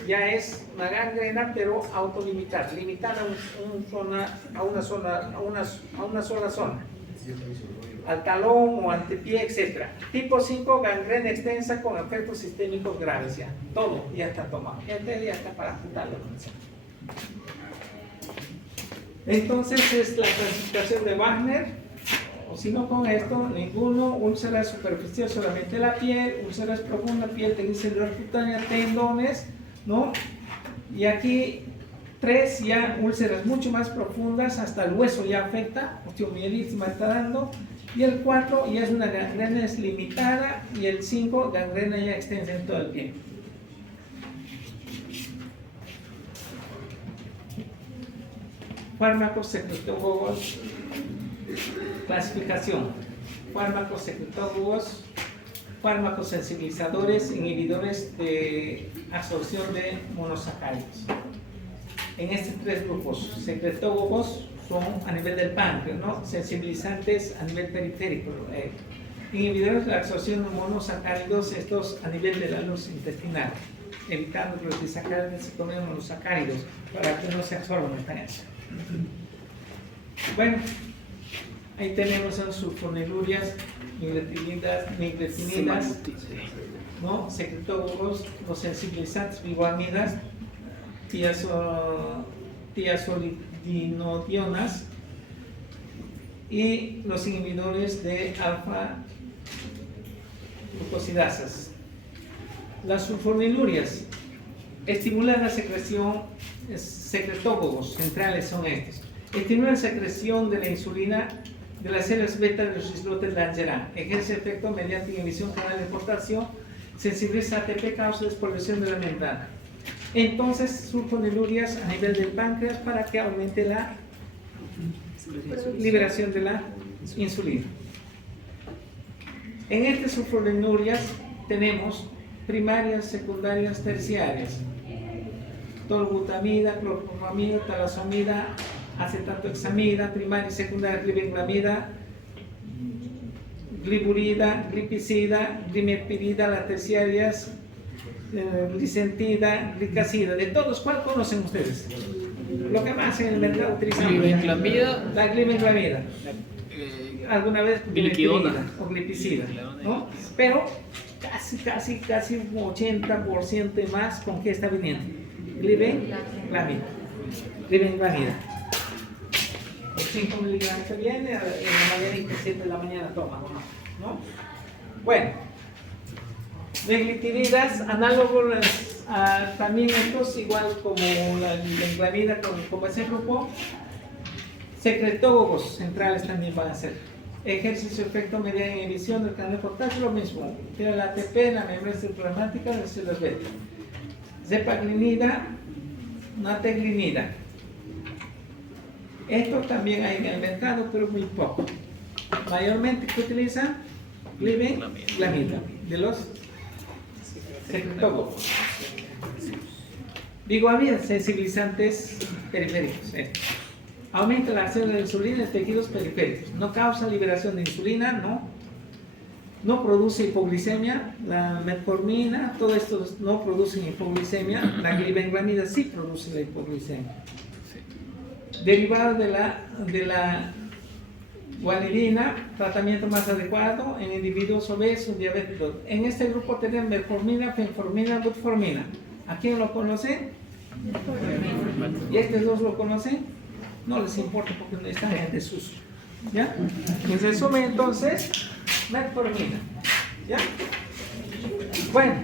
ya es una gangrena pero autolimitada, limitada a una sola zona, al talón o antepié, etc. Tipo 5, gangrena extensa con efectos sistémicos graves, ya. Todo ya está tomado, ya está para apuntarlo. Entonces es la clasificación de Wagner, o si no con esto, ninguno, úlceras superficiales solamente la piel, úlceras profundas, piel, tejido celular cutánea, tendones, ¿no? Y aquí 3 ya úlceras mucho más profundas, hasta el hueso ya afecta, osteomielitis está dando. Y el 4 ya es una gangrena limitada y el 5 gangrena ya extensa en todo el pie. Fármacos secretólogos, clasificación. Fármacos secretólogos, fármacos sensibilizadores, inhibidores de absorción de monosacáridos. En estos 3 grupos, secretólogos son a nivel del páncreas, ¿no? Sensibilizantes a nivel periférico, inhibidores de la absorción de monosacáridos, estos a nivel de la luz intestinal, evitando los disacáridos y comer monosacáridos para que no se absorban esta grasa. Bueno, ahí tenemos son sulfonilurias, migretinidas, ¿no? Secretólogos, los sensibilizantes, biguamidas, tiazolidinodionas y los inhibidores de alfa-glucosidasas. Las sulfonilurias estimulan la secreción, secretólogos centrales son estos. Estimulan la secreción de la insulina de las células beta de los islotes Langerhans. Ejerce efecto mediante inhibición canal de potasio, sensibiliza ATP, causa despolarización de la membrana. entonces sulfonilurias a nivel del páncreas para que aumente la liberación de la insulina. En estas sulfonilurias tenemos primarias, secundarias, terciarias. Tolbutamida, clorfenamida, talazoamida, acetatohexamida, primaria y secundaria, glibenclamida, gliburida, glipizida, glimepirida, las terciarias, glicentida, glicacida. De todos, ¿cuál conocen ustedes? Lo que más en el mercado utilizamos. Glibenclamida. La glibenclamida. Alguna vez Gliquidona. o glipizida, ¿no? Pero casi un 80% y más con qué está viniendo. Glibenclamida. Glibenclamida. 5 miligramos que viene, en la mañana y 7 de la mañana toma, ¿no? Bueno, gliptiridas, análogos también estos, igual como la glibenclamida, como ese grupo, secretógos centrales también van a ser. Ejerce su efecto mediante inhibición del canal de potasio, lo mismo. Tiene la ATP, la membrana inflamática, las células beta. Zepaglinida, nateglinida. Esto también hay en el mercado, pero muy poco. Mayormente que utilizan glibenclamida, de los secretógos. Vigoamida, sensibilizantes periféricos. Aumenta la acción de la insulina en tejidos periféricos. No causa liberación de insulina, no produce hipoglicemia. La metformina, todo esto no producen hipoglicemia. La glibenclamida sí produce la hipoglicemia. Derivado de la guanidina, tratamiento más adecuado en individuos obesos, diabéticos. En este grupo tenemos metformina, fenformina, butformina. ¿A quién lo conoce? ¿Y estos dos lo conocen? No les importa porque no están en desuso. ¿Ya? En resumen, entonces, metformina. ¿Ya? Bueno,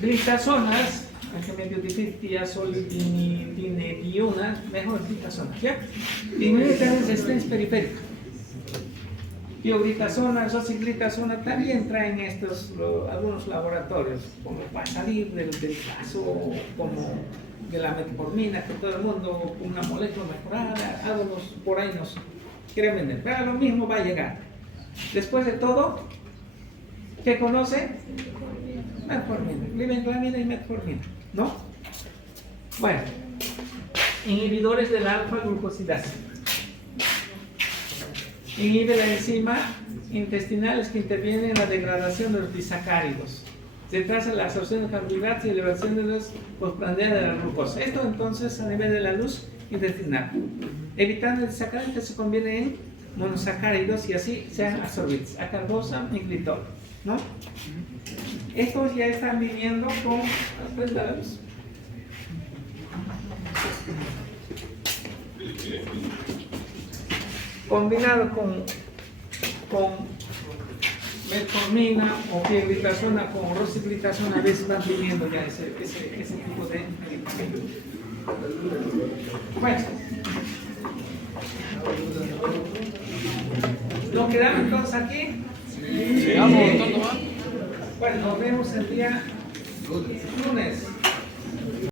glitazonas, aunque medio difícil, tiazolidinediona, mejor glitazonas. ¿Ya? Disminuyen resistencia periférica. Bioglitazona, rosiglitazona también traen algunos laboratorios, como para salir del caso, como de la metformina, que todo el mundo con una molécula mejorada, algunos por ahí nos quieren vender, pero lo mismo va a llegar. Después de todo, ¿qué conoce? Metformina, glibenclamida y metformina, ¿no? Bueno, inhibidores de la alfa-glucosidasa. Inhibe la enzima intestinales que intervienen en la degradación de los disacáridos. Se retrasa la absorción de carbohidratos y elevación de los postprandiales de la glucosa. Esto entonces a nivel de la luz intestinal. Evitando el disacárido que se conviene en monosacáridos y así sean absorbidos. Acarbosa y glitol, ¿no? Estos ya están viviendo con la luz. Combinado con metformina o pioglitazona con rosiglitazona, a veces van pidiendo ya ese tipo de medicamentos. Bueno, ¿nos quedamos entonces aquí? Sigamos votando más. Bueno, nos vemos el día lunes.